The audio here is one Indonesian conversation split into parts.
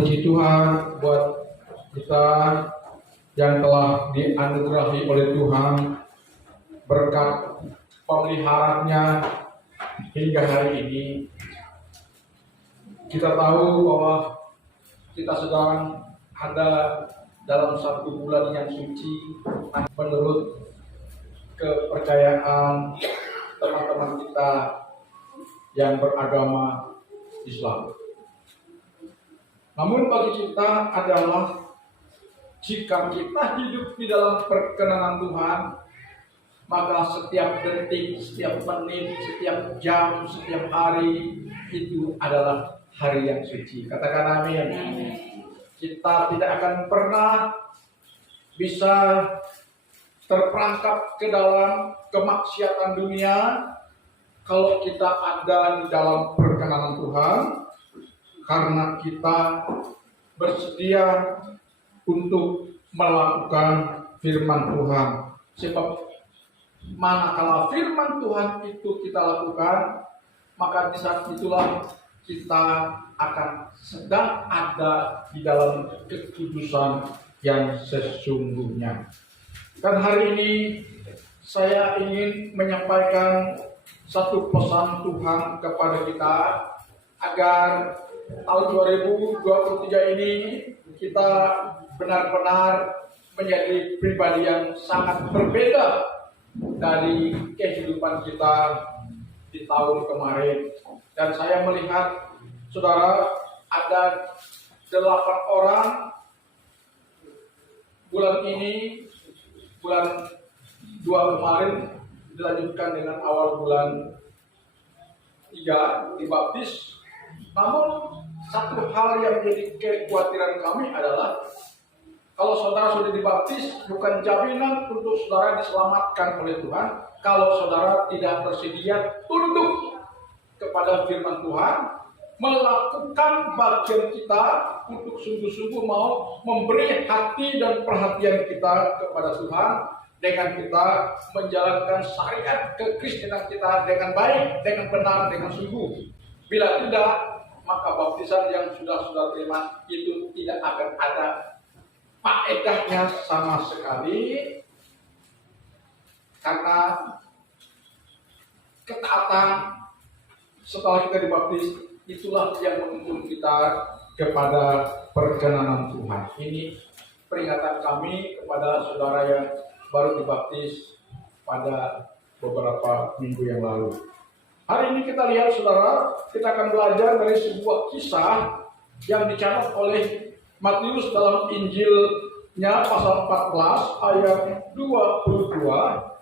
Puji Tuhan buat kita yang telah dianugerahi oleh Tuhan berkat pemeliharaannya hingga hari ini. Kita tahu bahwa kita sedang ada dalam satu bulan yang suci menurut kepercayaan teman-teman kita yang beragama Islam. Namun bagi kita adalah jika kita hidup di dalam perkenanan Tuhan, maka setiap detik, setiap menit, setiap jam, setiap hari itu adalah hari yang suci. Katakan amin. Kita tidak akan pernah bisa terperangkap ke dalam kemaksiatan dunia kalau kita ada di dalam perkenanan Tuhan, karena kita bersedia untuk melakukan firman Tuhan. Sebab manakala firman Tuhan itu kita lakukan, maka di saat itulah kita akan sedang ada di dalam kekudusan yang sesungguhnya. Dan hari ini saya ingin menyampaikan satu pesan Tuhan kepada kita agar tahun 2023 ini kita benar-benar menjadi pribadi yang sangat berbeda dari kehidupan kita di tahun kemarin. Dan saya melihat, saudara, ada 8 orang bulan ini, bulan 2 kemarin dilanjutkan dengan awal bulan 3 dibaptis. Namun satu hal yang menjadi kekhawatiran kami adalah kalau saudara sudah dibaptis, bukan jaminan untuk saudara diselamatkan oleh Tuhan kalau saudara tidak bersedia tunduk kepada firman Tuhan, melakukan bagian kita untuk sungguh-sungguh mau memberi hati dan perhatian kita kepada Tuhan dengan kita menjalankan syariat kekristenan kita dengan baik, dengan benar, dengan sungguh. Bila tidak, maka baptisan yang sudah terima itu tidak akan ada faedahnya sama sekali, karena ketaatan setelah kita dibaptis itulah yang menuntun kita kepada perkenanan Tuhan. Ini peringatan kami kepada saudara yang baru dibaptis pada beberapa minggu yang lalu. Hari ini kita lihat, saudara, kita akan belajar dari sebuah kisah yang dicatat oleh Matius dalam Injilnya pasal 14 ayat 22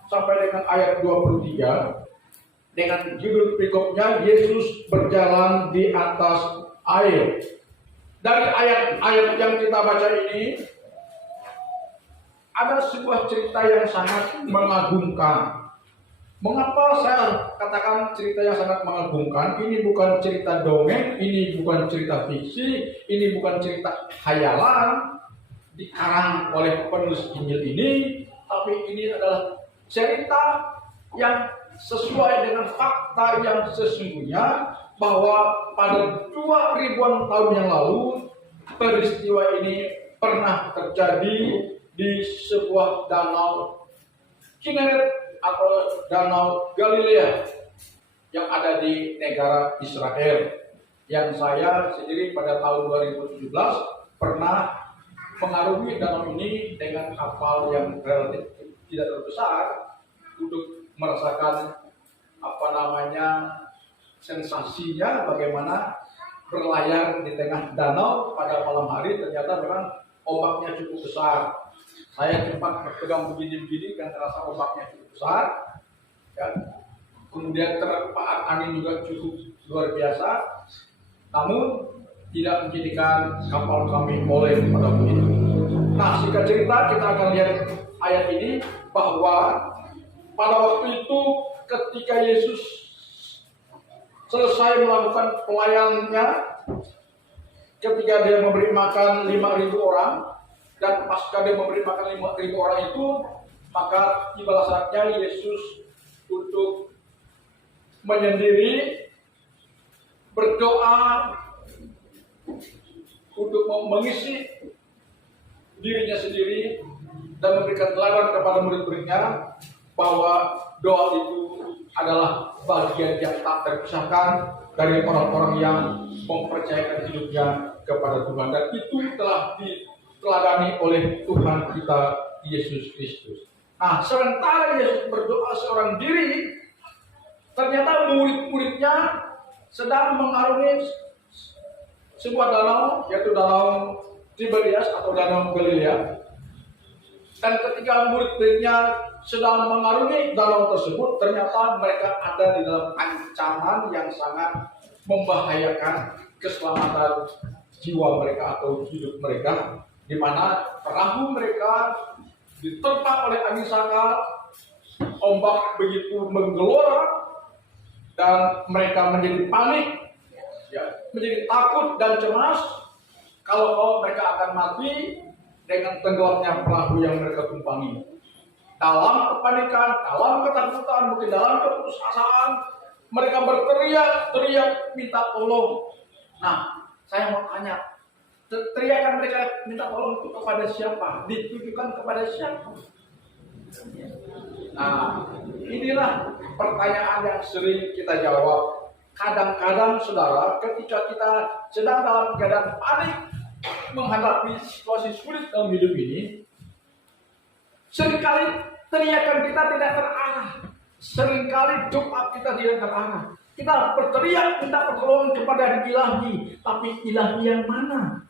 sampai dengan ayat 23 dengan judul berikutnya, Yesus berjalan di atas air. Dari ayat-ayat yang kita baca ini ada sebuah cerita yang sangat mengagumkan. Mengapa saya katakan cerita yang sangat mengagumkan? Ini bukan cerita dongeng, ini bukan cerita fiksi, ini bukan cerita khayalan dikarang oleh penulis Injil ini, tapi ini adalah cerita yang sesuai dengan fakta yang sesungguhnya, bahwa pada 2000-an tahun yang lalu peristiwa ini pernah terjadi di sebuah danau Kineret atau Danau Galilea yang ada di negara Israel, yang saya sendiri pada tahun 2017 pernah mengarungi danau ini dengan kapal yang relatif tidak terlalu besar untuk merasakan sensasinya bagaimana berlayar di tengah danau pada malam hari. Ternyata memang ombaknya cukup besar. Saya sempat berpegang begini dan terasa ombaknya cukup besar, ya. Kemudian terpaan angin juga cukup luar biasa, namun tidak menjadikan kapal kami oleng pada begitu. Nah, singkat cerita, kita akan lihat ayat ini bahwa pada waktu itu ketika Yesus selesai melakukan pelayanannya, ketika dia memberi makan 5.000 orang, dan pasca dia memberi makan 5.000 orang itu, maka tibalah saatnya Yesus untuk menyendiri, berdoa untuk mengisi dirinya sendiri dan memberikan teladan kepada murid-muridnya bahwa doa itu adalah bagian yang tak terpisahkan dari orang-orang yang mempercayakan hidupnya kepada Tuhan, dan itu telah diteladani oleh Tuhan kita Yesus Kristus. Nah, sementara Yesus berdoa seorang diri, ternyata murid-muridnya sedang mengarungi sebuah danau, yaitu danau Tiberias atau danau Galilea. Dan ketika murid-muridnya sedang mengarungi danau tersebut, ternyata mereka ada di dalam ancaman yang sangat membahayakan keselamatan jiwa mereka atau hidup mereka, di mana perahu mereka diterpa oleh angin sakal, ombak begitu menggelora, dan mereka menjadi panik, menjadi takut dan cemas kalau mereka akan mati dengan tenggelamnya perahu yang mereka tumpangi. Dalam kepanikan, dalam ketakutan, mungkin dalam keputusasaan, mereka berteriak-teriak minta tolong. Nah, saya mau tanya, teriakan mereka minta tolong itu kepada siapa? Ditujukan kepada siapa? Nah, inilah pertanyaan yang sering kita jawab. Kadang-kadang saudara, ketika kita sedang dalam keadaan panik menghadapi situasi sulit dalam hidup ini, seringkali teriakan kita tidak terarah, seringkali doa kita tidak terarah. Kita berteriak minta pertolongan kepada ilahi, tapi ilahi yang mana?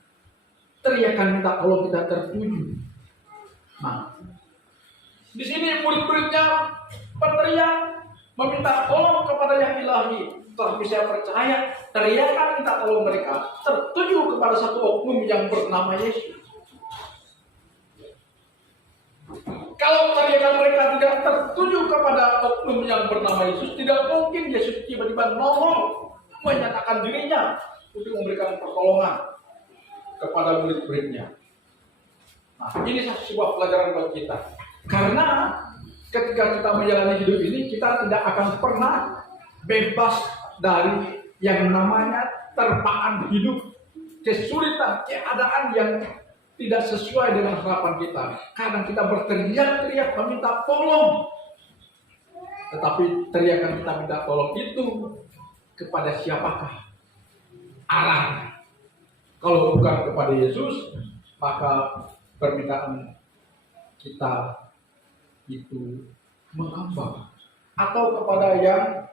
Teriakan minta tolong kita tertuju. Nah, di sini murid-muridnya berteriak meminta tolong kepada yang ilahi, tapi saya percaya teriakan minta tolong mereka tertuju kepada satu oknum yang bernama Yesus. Kalau teriakan mereka tidak tertuju kepada oknum yang bernama Yesus, tidak mungkin Yesus tiba-tiba nolong menyatakan dirinya untuk memberikan pertolongan kepada murid-muridnya. Nah, ini sebuah pelajaran buat kita. Karena ketika kita menjalani hidup ini, kita tidak akan pernah bebas dari yang namanya terpaan hidup, kesulitan, keadaan yang tidak sesuai dengan harapan kita. Kadang kita berteriak-teriak meminta tolong, tetapi teriakan kita minta tolong itu kepada siapakah arahnya? Kalau bukan kepada Yesus, maka permintaan kita itu mengambang, atau kepada yang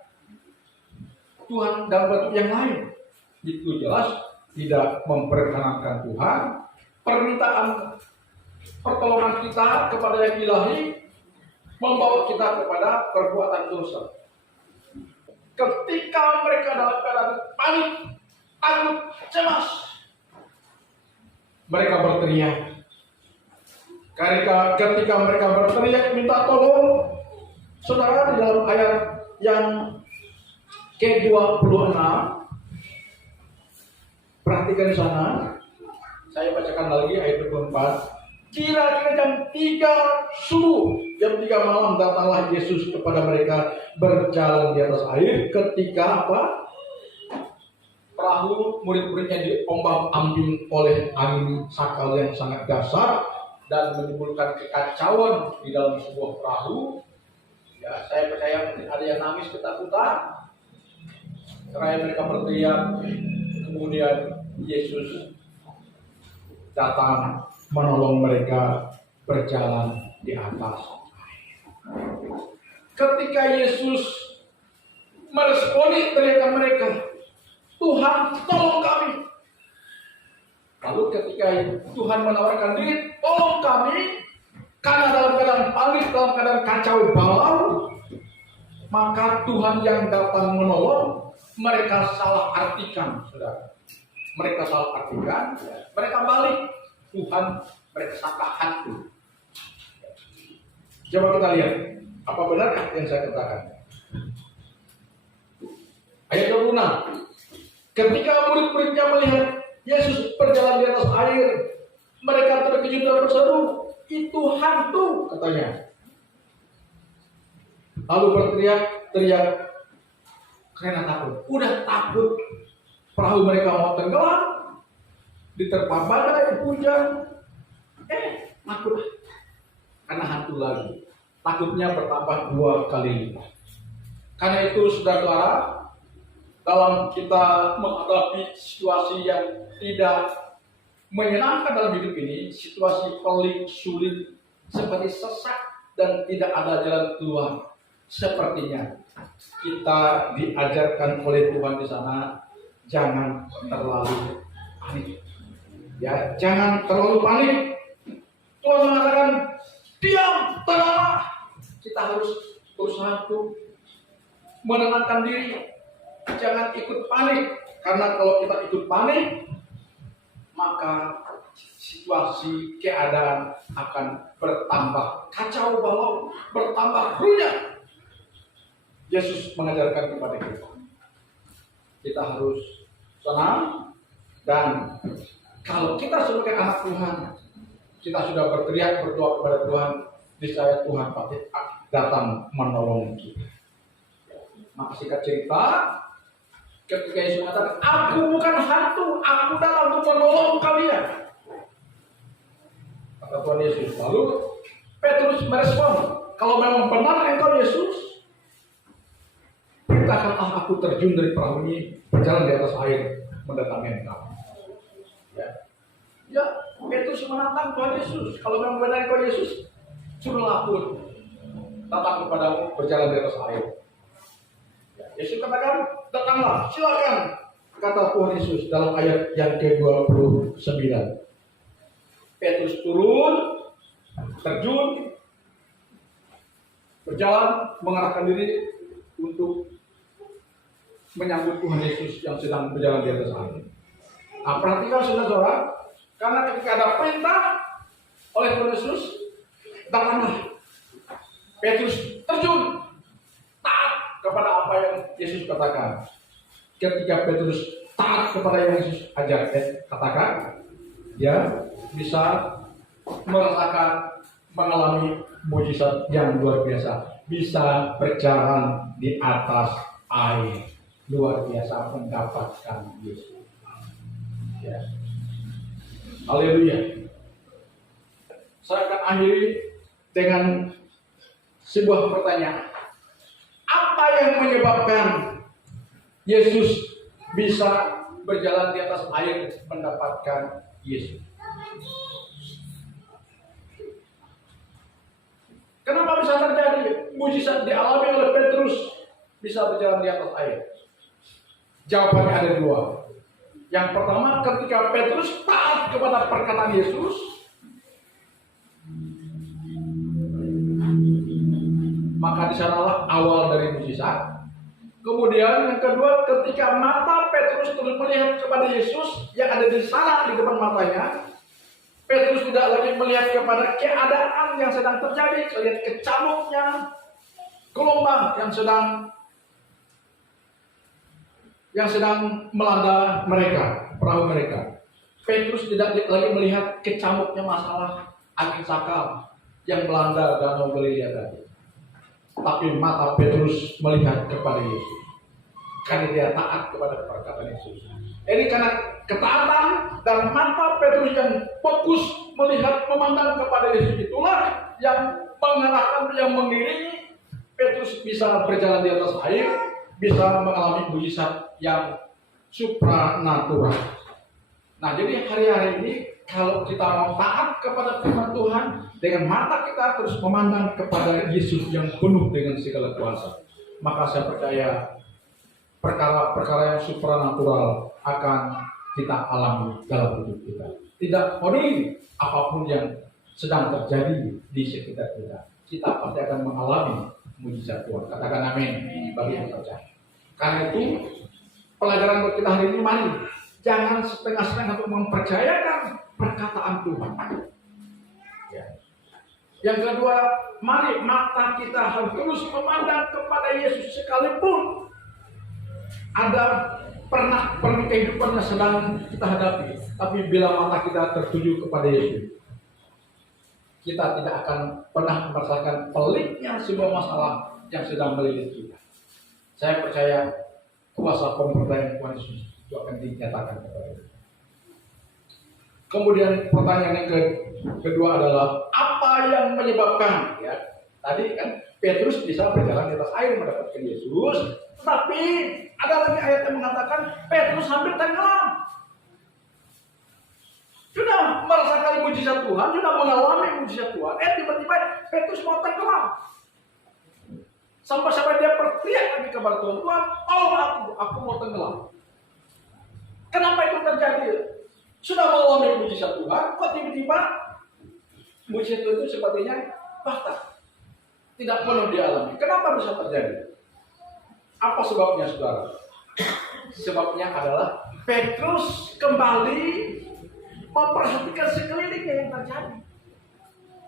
Tuhan dalam bentuk yang lain. Itu jelas tidak memperkenankan Tuhan. Permintaan pertolongan kita kepada yang ilahi membawa kita kepada perbuatan dosa. Ketika mereka dalam keadaan panik, takut, cemas, mereka berteriak. Ketika mereka berteriak minta tolong, saudara, di dalam ayat yang ke-26, perhatikan di sana. Saya bacakan lagi ayat 24. Kira-kira jam 3 subuh, jam 3 malam datanglah Yesus kepada mereka berjalan di atas air. Ketika apa? Perahu murid-muridnya diombang-ambing oleh angin sakal yang sangat dahsyat dan menimbulkan kekacauan di dalam sebuah perahu. Ya, saya percaya ada yang nangis ketakutan. Seraya mereka berteriak, kemudian Yesus datang menolong mereka berjalan di atas air. Ketika Yesus meresponi teriakan mereka, Tuhan tolong kami. Lalu ketika Tuhan menawarkan diri, tolong kami, karena dalam keadaan panik, dalam keadaan kacau balau, maka Tuhan yang datang menolong, mereka salah artikan, saudara. Mereka salah artikan, mereka balik, Tuhan mereka sangka hantu. Coba kita lihat, apa benarkah yang saya katakan? Ayat 26. Ketika murid-muridnya melihat Yesus berjalan di atas air, mereka terkejut dan berseru, itu hantu, katanya. Lalu berteriak-teriak karena takut. Udah takut perahu mereka mau tenggelam, diterpa badai hujan, takut karena hantu lagi. Takutnya bertambah 2 kali lipat. Karena itu saudara, dalam kita menghadapi situasi yang tidak menyenangkan dalam hidup ini, situasi paling sulit seperti sesak dan tidak ada jalan keluar, sepertinya kita diajarkan oleh Tuhan di sana, jangan terlalu panik. Ya, jangan terlalu panik. Tuhan mengatakan, diam, tenanglah. Kita harus berusaha untuk menenangkan diri. Jangan ikut panik. Karena kalau kita ikut panik, maka situasi keadaan akan bertambah kacau balau, bertambah runyam. Yesus mengajarkan kepada kita harus tenang, dan kalau kita sebagai anak Tuhan, kita sudah berteriak berdoa kepada Tuhan, niscaya Tuhan pasti datang menolong kita. Maka singkat cerita, ketika Yesus mengatakan, aku bukan hantu, aku datang untuk menolong kalian, kata Tuhan Yesus. Lalu Petrus merespon, kalau memang benar engkau Yesus, perintahkanlah aku terjun dari perahu ini, berjalan di atas air, mendatangi engkau. Ya, Petrus menantang Tuhan Yesus, kalau memang benar engkau Yesus, suruhlah aku datang kepadamu, berjalan di atas air. Ya, Yesus katakan, datanglah, silakan, kata Tuhan Yesus dalam ayat yang ke-29. Petrus turun, terjun, berjalan, mengarahkan diri untuk menyambut Tuhan Yesus yang sedang berjalan di atas air. Nah, perhatikan saudara, karena ketika ada perintah oleh Tuhan Yesus, datanglah. Petrus terjun, taat kepada apa yang Yesus katakan. Ketika Petrus taat kepada yang Yesus katakan, dia bisa merasakan, mengalami mujizat yang luar biasa, bisa berjalan di atas air, luar biasa, mendapatkan Yesus. Ya. Haleluya. Saya akan akhiri dengan sebuah pertanyaan. Apa yang menyebabkan Yesus bisa berjalan di atas air mendapatkan Yesus? Kenapa bisa terjadi mujizat dialami oleh Petrus bisa berjalan di atas air? Jawabannya ada 2. Yang pertama, ketika Petrus taat kepada perkataan Yesus, maka di sanalah awal dari mujizat. Kemudian yang kedua, ketika mata Petrus terus melihat kepada Yesus yang ada di sana di depan matanya, Petrus tidak lagi melihat kepada keadaan yang sedang terjadi, melihat kecamuknya gelombang yang sedang melanda mereka, perahu mereka. Petrus tidak lagi melihat kecamuknya masalah angin sakal yang melanda Danau Galilea tadi. Tapi mata Petrus melihat kepada Yesus, karena dia taat kepada perkataan Yesus. Ini karena ketaatan dan mata Petrus yang fokus melihat, memandang kepada Yesus, itulah yang mengarahkan, yang mengiringi Petrus bisa berjalan di atas air, bisa mengalami mujizat yang supranatural. Nah, jadi hari-hari ini kalau kita mau taat kepada firman Tuhan, dengan mata kita terus memandang kepada Yesus yang penuh dengan segala kuasa, maka saya percaya perkara-perkara yang supranatural akan kita alami dalam hidup kita. Tidak peduli apapun yang sedang terjadi di sekitar kita, kita pasti akan mengalami mujizat Tuhan. Katakan amin bagi yang percaya. Karena itu pelajaran buat kita hari ini, mari jangan setengah-setengah untuk mempercayakan perkataan Tuhan. Ya. Yang kedua, mari mata kita harus terus memandang kepada Yesus, sekalipun ada pernah kehidupan yang sedang kita hadapi, tapi bila mata kita tertuju kepada Yesus, kita tidak akan pernah merasakan peliknya sebuah masalah yang sedang melilit kita. Saya percaya kuasa pemberdayaan Tuhan Yesus itu akan dinyatakan kepada kita. Kemudian pertanyaan yang kedua adalah apa yang menyebabkan, ya tadi kan Petrus bisa berjalan di atas air mendapatkan Yesus, tetapi ada lagi ayat yang mengatakan Petrus hampir tenggelam. Sudah merasakan mujizat Tuhan, sudah mengalami mujizat Tuhan, tiba-tiba Petrus mau tenggelam. Sampai dia berteriak lagi kepada Tuhan, Tuhan, tolong aku mau tenggelam. Kenapa itu terjadi? Sudah mengalami mujizat Tuhan, kok tiba-tiba mujizat itu sepertinya batal, tidak perlu dialami. Kenapa bisa terjadi? Apa sebabnya, saudara? Sebabnya adalah Petrus kembali memperhatikan sekelilingnya yang terjadi.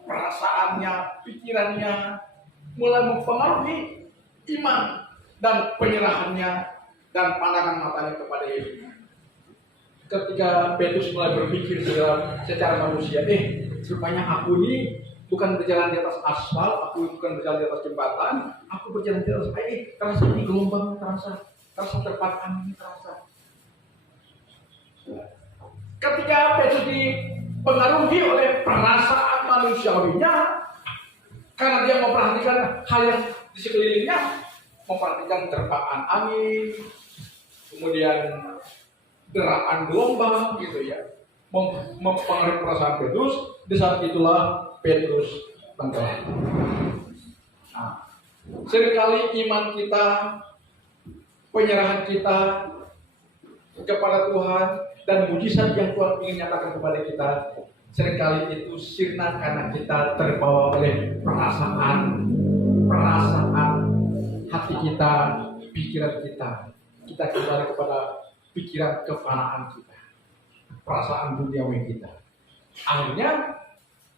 Perasaannya, pikirannya mulai mempengaruhi iman dan penyerahannya dan pandangan matanya kepada Yesus. Ketika Petrus mulai berpikir secara manusia, rupanya aku ini bukan berjalan di atas aspal, aku bukan berjalan di atas jembatan, aku berjalan di atas air. Terasa ini gelombang, terasa terpaan angin, terasa. Ketika Petrus dipengaruhi oleh perasaan manusiawinya, karena dia memperhatikan hal yang di sekelilingnya, memperhatikan terpaan angin, kemudian deraan gelombang, gitu ya, mempengaruhi perasaan Petrus. Di saat itulah Petrus tenggelam. Nah, seringkali iman kita, penyerahan kita kepada Tuhan, dan mujizat yang Tuhan ingin nyatakan kepada kita, seringkali itu sirna karena kita terbawa oleh perasaan hati kita, pikiran kita. Kita kembali kepada pikiran kefanaan kita, perasaan duniawi kita. Akhirnya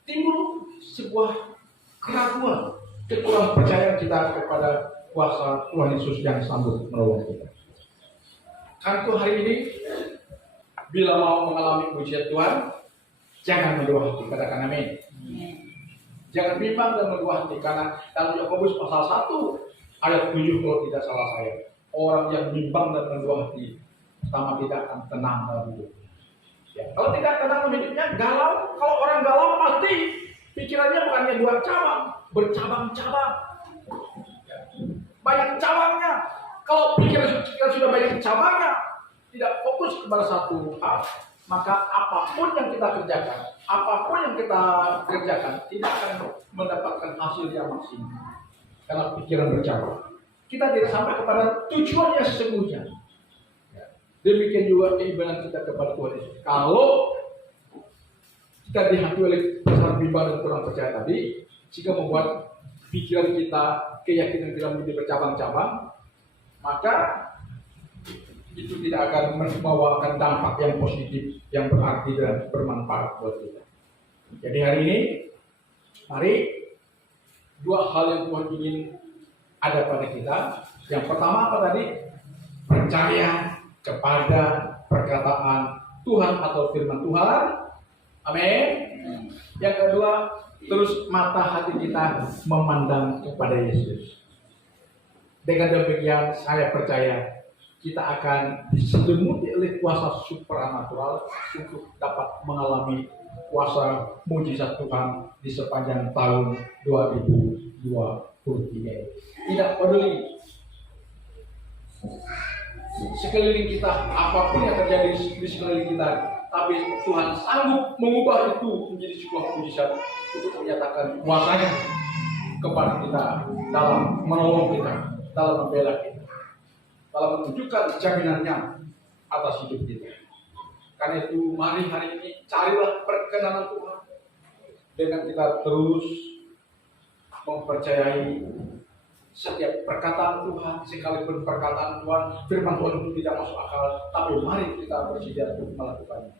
timbul sebuah keraguan, kekurang percayaan kita kepada kuasa Tuhan Yesus yang sanggup menolong kita. Karena itu hari ini, bila mau mengalami mujizat Tuhan, jangan mendua hati, katakan amin. Jangan bimbang dan mendua hati, karena dalam Yakobus pasal 1 ayat 7 kalau tidak salah saya, orang yang bimbang dan mendua hati pertama tidak akan tenang dalam hidup. Ya, kalau tidak tenang dalam hidupnya, galau. Kalau orang galau pasti pikirannya bukannya dua cabang, bercabang-cabang. Ya, banyak cabangnya. Kalau pikiran sudah banyak cabangnya, tidak fokus kepada satu hal, maka apapun yang kita kerjakan, tidak akan mendapatkan hasil yang maksimal. Karena pikiran bercabang, kita tidak sampai kepada tujuan yang sesungguhnya. Demikian juga keimanan kita kepada Tuhan Yesus. Kalau kita dihantui oleh perasaan bimbang dan kurang percaya tadi, jika membuat pikiran kita, keyakinan kita menjadi bercabang-cabang, maka itu tidak akan membawakan dampak yang positif, yang berarti dan bermanfaat buat kita. Jadi hari ini, mari dua hal yang Tuhan ingin ada pada kita. Yang pertama apa tadi? Percaya kepada perkataan Tuhan atau firman Tuhan. Amin. Yang kedua, terus mata hati kita memandang kepada Yesus. Dengan demikian saya percaya kita akan diselimuti oleh kuasa supranatural untuk dapat mengalami kuasa mujizat Tuhan di sepanjang tahun 2023. Tidak peduli sekeliling kita, apapun yang terjadi di sekeliling kita, tapi Tuhan sanggup mengubah itu menjadi sebuah mujizat untuk menyatakan kuasanya kepada kita dalam menolong kita, dalam membela kita, dalam menunjukkan jaminannya atas hidup kita. Karena itu mari hari ini carilah perkenanan Tuhan dengan kita terus mempercayai setiap perkataan Tuhan, sekalipun perkataan Tuhan, firman Tuhan itu tidak masuk akal, tapi mari kita bersedia untuk melakukannya.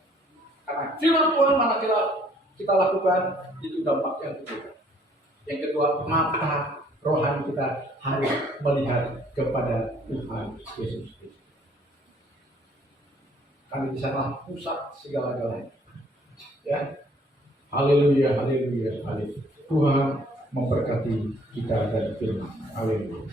Karena firman Tuhan mana kita lakukan, itu dampaknya untuk kita. Yang kedua, mata rohani kita harus melihat kepada Tuhan Yesus Kristus. Karena di sana pusat segala-galanya. Ya, haleluya, haleluya, haleluya. Tuhan memberkati kita dan firman. Haleluya.